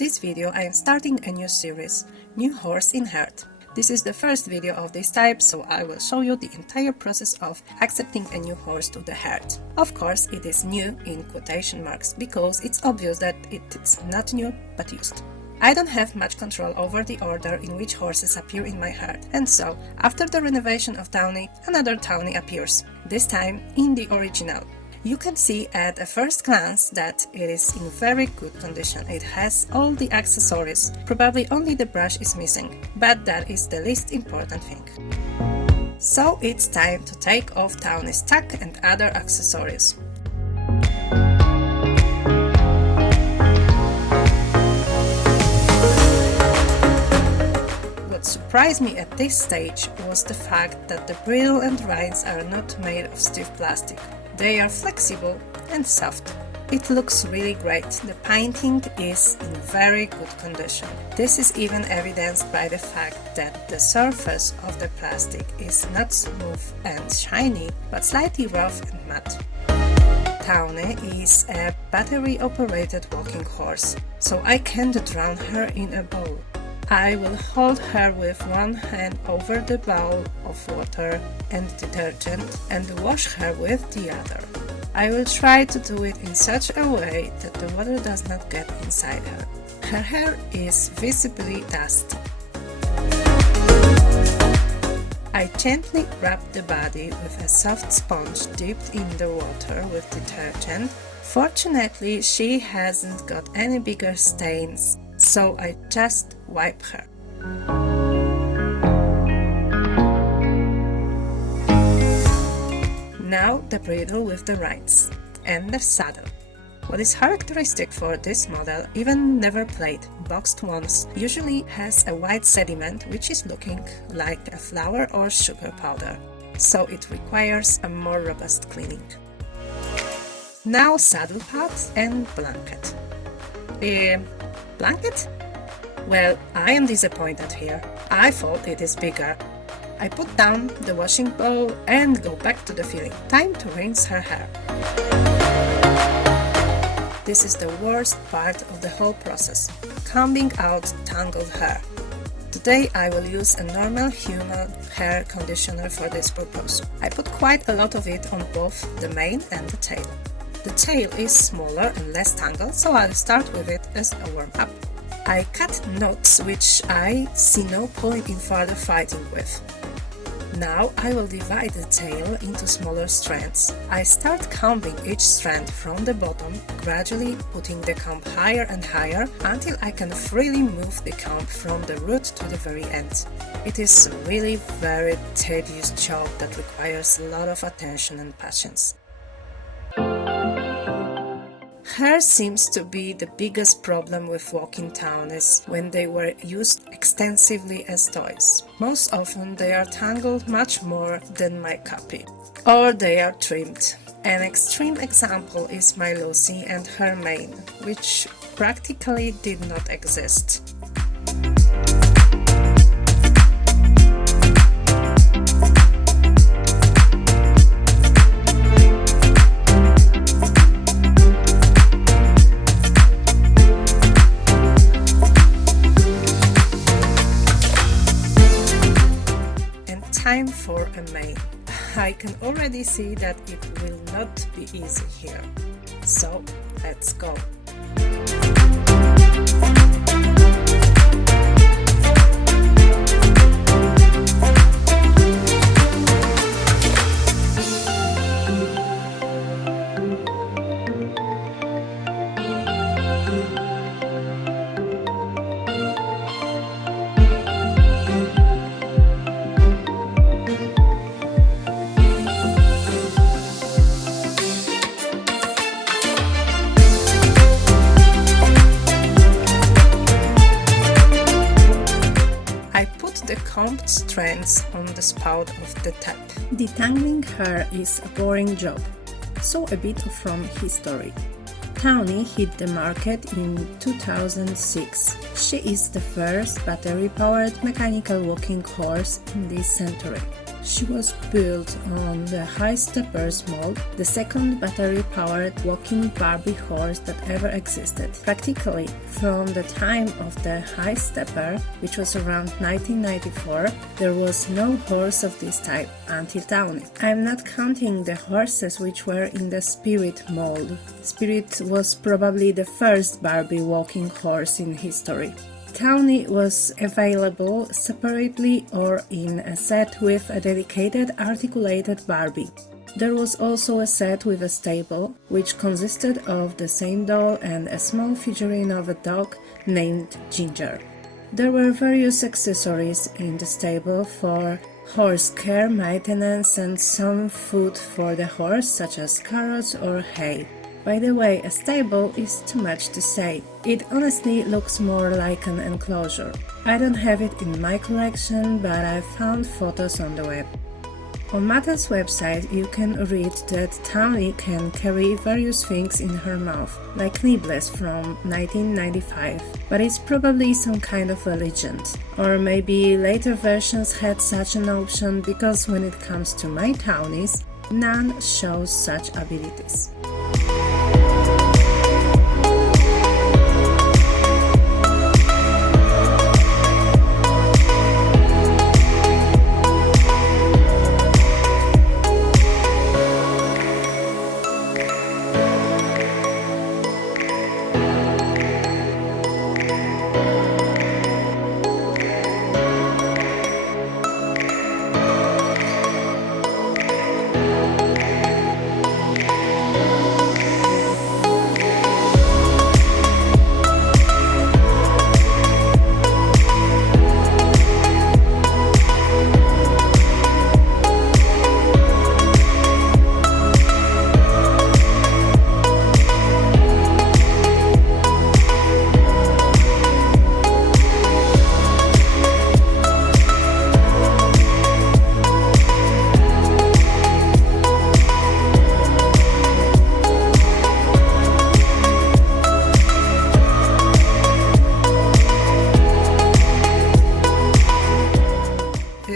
this video I am starting a new series, New Horse in Heart. This is the first video of this type, so I will show you the entire process of accepting a new horse to the herd. Of course, it is new in quotation marks, because it's obvious that it's not new, but used. I don't have much control over the order in which horses appear in my herd, and so, after the renovation of Tawny, another Tawny appears, this time in the original. You can see at a first glance that it is in very good condition. It has all the accessories, probably only the brush is missing, but that is the least important thing. So it's time to take off Tawny's tack and other accessories. What surprised me at this stage was the fact that the bridle and reins are not made of stiff plastic. They are flexible and soft. It looks really great. The painting is in very good condition. This is even evidenced by the fact that the surface of the plastic is not smooth and shiny, but slightly rough and matte. Tawny is a battery-operated walking horse, so I can't drown her in a bowl. I will hold her with one hand over the bowl of water and detergent and wash her with the other. I will try to do it in such a way that the water does not get inside her. Her hair is visibly dusty. I gently rub the body with a soft sponge dipped in the water with detergent. Fortunately, she hasn't got any bigger stains, so I just wipe her. Now the bridle with the reins and the saddle. What is characteristic for this model, even never played, boxed ones, usually has a white sediment which is looking like a flour or sugar powder, so it requires a more robust cleaning. Now saddle pads and blanket. Blanket? Well, I am disappointed here. I thought it is bigger. I put down the washing bowl and go back to the filling. Time to rinse her hair. This is the worst part of the whole process, combing out tangled hair. Today I will use a normal human hair conditioner for this purpose. I put quite a lot of it on both the mane and the tail. The tail is smaller and less tangled, so I'll start with it as a warm-up. I cut knots which I see no point in further fighting with. Now I will divide the tail into smaller strands. I start combing each strand from the bottom, gradually putting the comb higher and higher until I can freely move the comb from the root to the very end. It is a really very tedious job that requires a lot of attention and patience. Hair seems to be the biggest problem with walking Tawnies when they were used extensively as toys. Most often they are tangled much more than my copy, or they are trimmed. An extreme example is my Lucy and her mane, which practically did not exist. Time for a mane. I can already see that it will not be easy here. So let's go. The combed strands on the spout of the tap. Detangling hair is a boring job, so a bit from history. Tawny hit the market in 2006. She is the first battery-powered mechanical walking horse in this century. She was built on the High Steppers mold, the second battery-powered walking Barbie horse that ever existed. Practically, from the time of the High Stepper, which was around 1994, there was no horse of this type until Tawny. I'm not counting the horses which were in the Spirit mold. Spirit was probably the first Barbie walking horse in history. Tawny was available separately or in a set with a dedicated articulated Barbie. There was also a set with a stable, which consisted of the same doll and a small figurine of a dog named Ginger. There were various accessories in the stable for horse care, maintenance, and some food for the horse, such as carrots or hay. By the way, a stable is too much to say. It honestly looks more like an enclosure. I don't have it in my collection, but I found photos on the web. On Mattel's website you can read that Tawny can carry various things in her mouth, like nibbles from 1995, but it's probably some kind of a legend. Or maybe later versions had such an option, because when it comes to my Tawnies, none shows such abilities.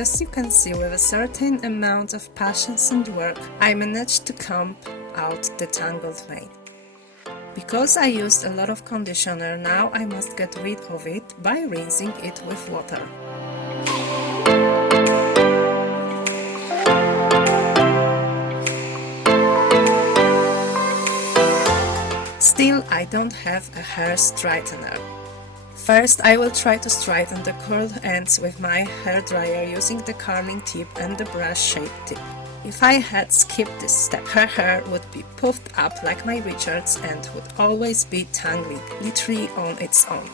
As you can see, with a certain amount of passion and work, I managed to comb out the tangled mane. Because I used a lot of conditioner, now I must get rid of it by rinsing it with water. Still, I don't have a hair straightener. First, I will try to straighten the curled ends with my hairdryer using the curling tip and the brush-shaped tip. If I had skipped this step, her hair would be puffed up like my Richard's and would always be tangling, literally on its own.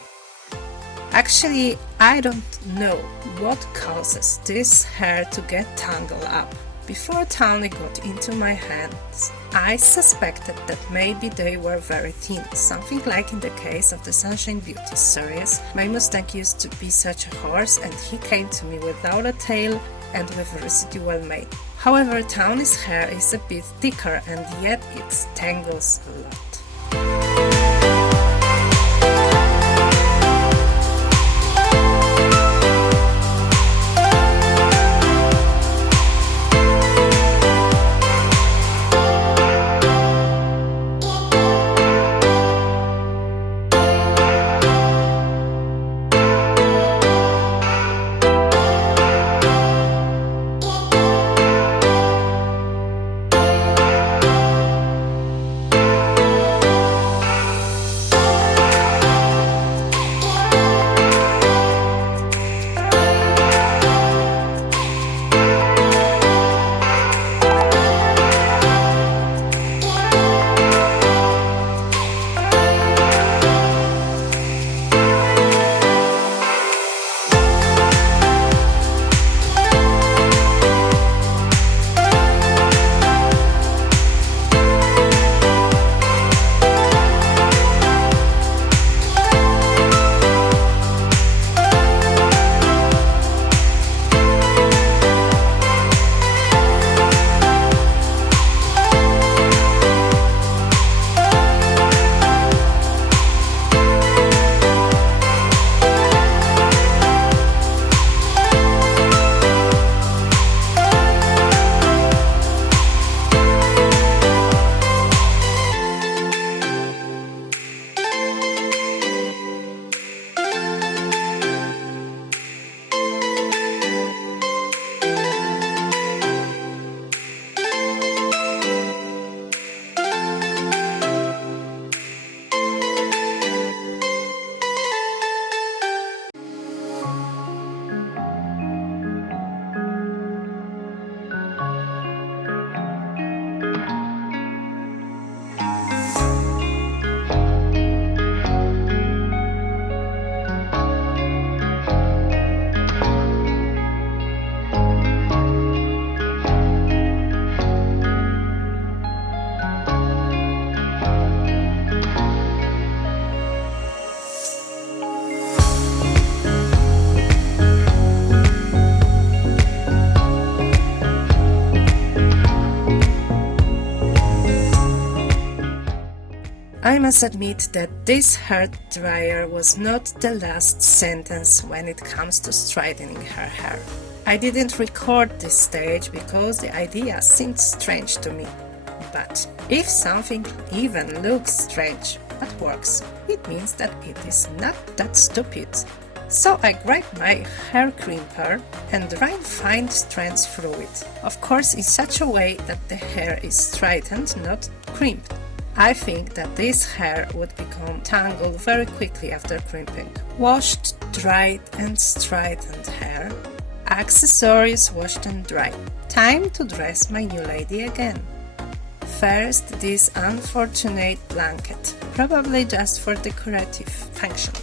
Actually, I don't know what causes this hair to get tangled up. Before Tawny got into my hands, I suspected that maybe they were very thin, something like in the case of the Sunshine Beauty series. My Mustang used to be such a horse, and he came to me without a tail and with a residual mane. However, Tawny's hair is a bit thicker, and yet it tangles a lot. I must admit that this hair dryer was not the last sentence when it comes to straightening her hair. I didn't record this stage because the idea seemed strange to me. But if something even looks strange but works, it means that it is not that stupid. So I grabbed my hair crimper and ran fine strands through it. Of course, in such a way that the hair is straightened, not crimped. I think that this hair would become tangled very quickly after crimping. Washed, dried and straightened hair. Accessories washed and dried. Time to dress my new lady again. First, this unfortunate blanket, probably just for decorative function.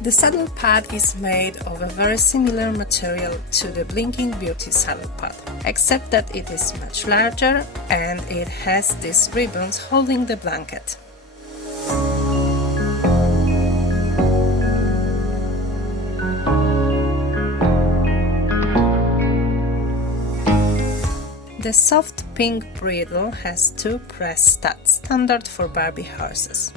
The saddle pad is made of a very similar material to the Blinking Beauty saddle pad, except that it is much larger and it has these ribbons holding the blanket. The soft pink bridle has 2 press studs, standard for Barbie horses.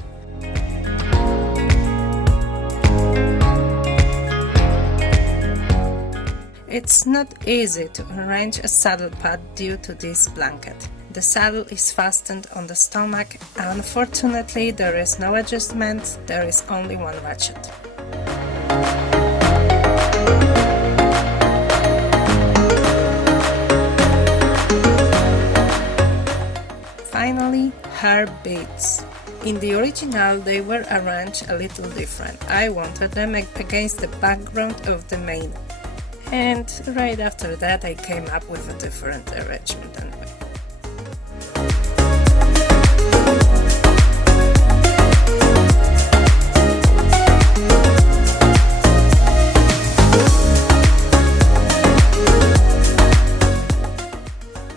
It's not easy to arrange a saddle pad due to this blanket. The saddle is fastened on the stomach. Unfortunately, there is no adjustment, there is only one ratchet. Finally, hair beads. In the original, they were arranged a little different. I wanted them against the background of the mane. And right after that, I came up with a different arrangement anyway.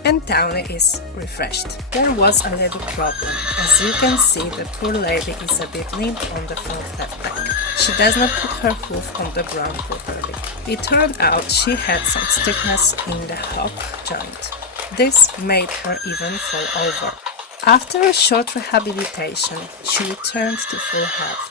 And Tawny is refreshed. There was a little problem. As you can see, the poor lady is a bit limp on the front left leg. She does not put her hoof on the ground properly. It turned out she had some stiffness in the hock joint. This made her even fall over. After a short rehabilitation, she returned to full health.